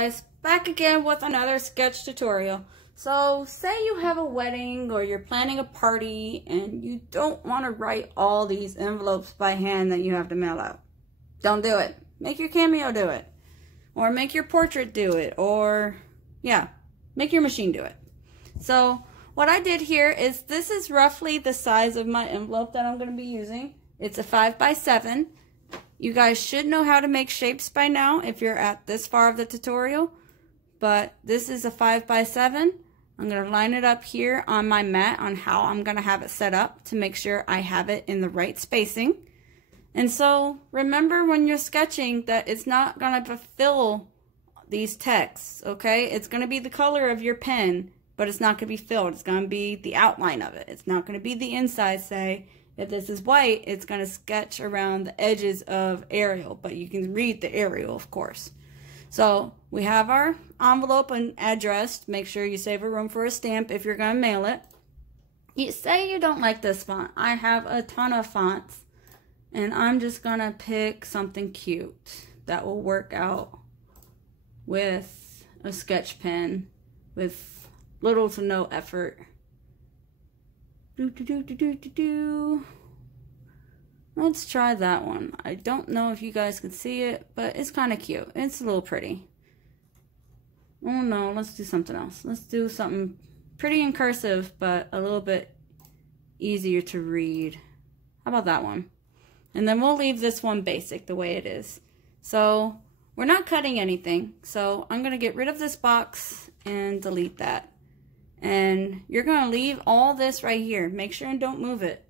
Guys, back again with another sketch tutorial. So say you have a wedding or you're planning a party and you don't want to write all these envelopes by hand that you have to mail out. Don't do it. Make your Cameo do it, or make your portrait do it, or yeah, make your machine do it. So what I did here is, this is roughly the size of my envelope that I'm going to be using. It's a 5x7. You guys should know how to make shapes by now if you're at this far of the tutorial. But this is a 5x7. I'm going to line it up here on my mat on how I'm going to have it set up to make sure I have it in the right spacing. And so remember when you're sketching that it's not going to fill these texts, okay? It's going to be the color of your pen, but it's not going to be filled. It's going to be the outline of it. It's not going to be the inside, say. If this is white, it's going to sketch around the edges of Arial, but you can read the Arial, of course. So we have our envelope and addressed. Make sure you save a room for a stamp if you're going to mail it. You say you don't like this font. I have a ton of fonts, and I'm just going to pick something cute that will work out with a sketch pen with little to no effort. Let's try that one. I don't know if you guys can see it, but it's kind of cute. It's a little pretty. Oh no, let's do something else. Let's do something pretty in cursive, but a little bit easier to read. How about that one? And then we'll leave this one basic the way it is. So we're not cutting anything. So I'm going to get rid of this box and delete that. And you're going to leave all this right here. Make sure and don't move it.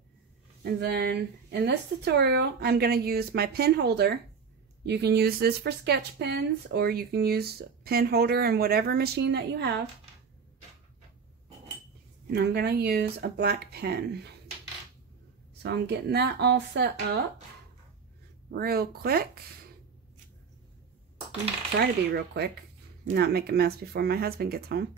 And then in this tutorial, I'm going to use my pen holder. You can use this for sketch pens, or you can use pen holder in whatever machine that you have. And I'm going to use a black pen. So I'm getting that all set up real quick. I'm trying to be real quick and not make a mess before my husband gets home.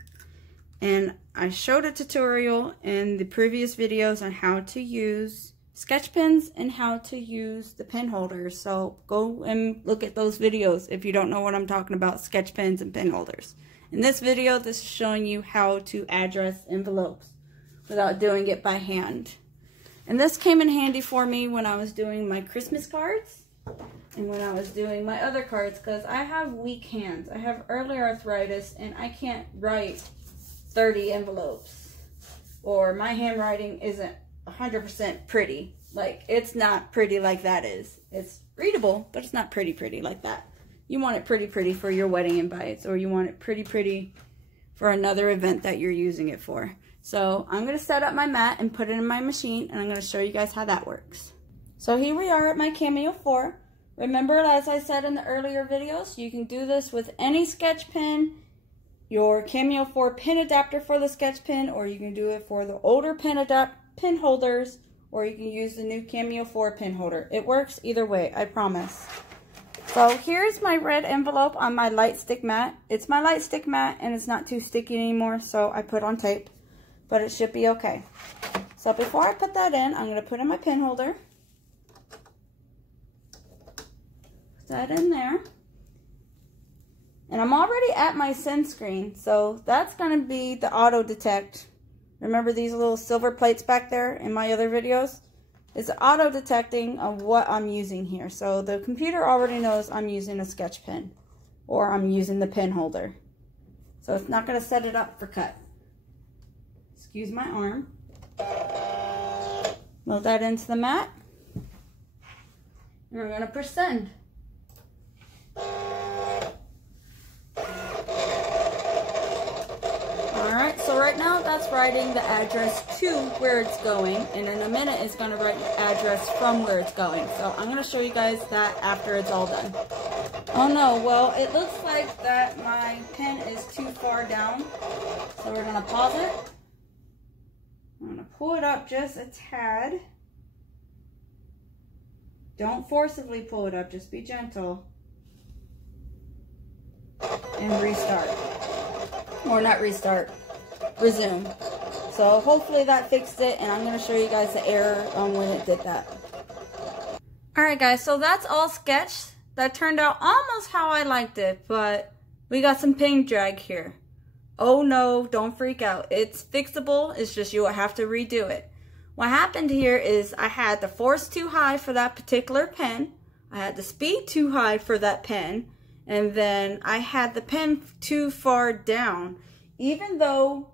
And I showed a tutorial in the previous videos on how to use sketch pens and how to use the pen holders. So go and look at those videos if you don't know what I'm talking about, sketch pens and pen holders. In this video, this is showing you how to address envelopes without doing it by hand. And this came in handy for me when I was doing my Christmas cards and when I was doing my other cards, because I have weak hands. I have early arthritis and I can't write 30 envelopes, or my handwriting isn't 100% pretty. Like, it's not pretty like that is. It's readable, but it's not pretty like that. You want it pretty for your wedding invites, or you want it pretty for another event that you're using it for. So I'm going to set up my mat and put it in my machine, and I'm going to show you guys how that works. So here we are at my Cameo 4. Remember, as I said in the earlier videos, you can do this with any sketch pen, your Cameo 4 pen adapter for the sketch pen, or you can do it for the older pen holders, or you can use the new Cameo 4 pen holder. It works either way, I promise. So here's my red envelope on my light stick mat. It's my light stick mat and it's not too sticky anymore, so I put on tape, but it should be okay. So before I put that in, I'm going to put in my pen holder. Put that in there. And I'm already at my send screen, so that's going to be the auto detect. Remember these little silver plates back there in my other videos? It's auto detecting of what I'm using here. So the computer already knows I'm using a sketch pen, or I'm using the pen holder. So it's not going to set it up for cut. Excuse my arm. Load that into the mat. And we're going to push send. Alright, so right now that's writing the address to where it's going, and in a minute it's going to write the address from where it's going. So I'm going to show you guys that after it's all done. Oh no, well, it looks like that my pen is too far down, so we're going to pause it. I'm going to pull it up just a tad. Don't forcibly pull it up, just be gentle. And restart. Or not restart, resume. So hopefully that fixed it, and I'm going to show you guys the error on when it did that. Alright guys, so that's all sketched. That turned out almost how I liked it, but we got some paint drag here. Oh no, don't freak out. It's fixable. It's just you will have to redo it. What happened here is I had the force too high for that particular pen. I had the speed too high for that pen. And then I had the pen too far down. Even though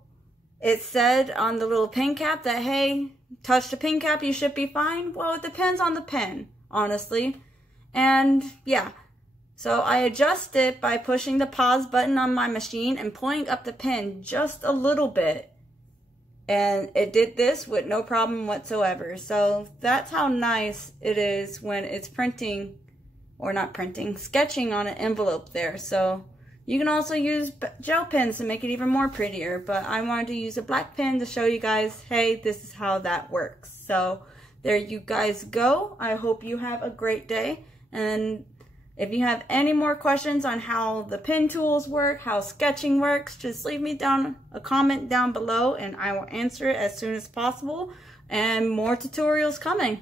it said on the little pen cap that, hey, touch the pen cap, you should be fine. Well, it depends on the pen, honestly. And yeah, so I adjust it by pushing the pause button on my machine and pulling up the pen just a little bit. And it did this with no problem whatsoever. So that's how nice it is when it's printing, or not printing, sketching on an envelope there. So you can also use gel pens to make it even more prettier, but I wanted to use a black pen to show you guys, hey, this is how that works. So there you guys go. I hope you have a great day. And if you have any more questions on how the pen tools work, how sketching works, just leave me down a comment down below and I will answer it as soon as possible. And more tutorials coming.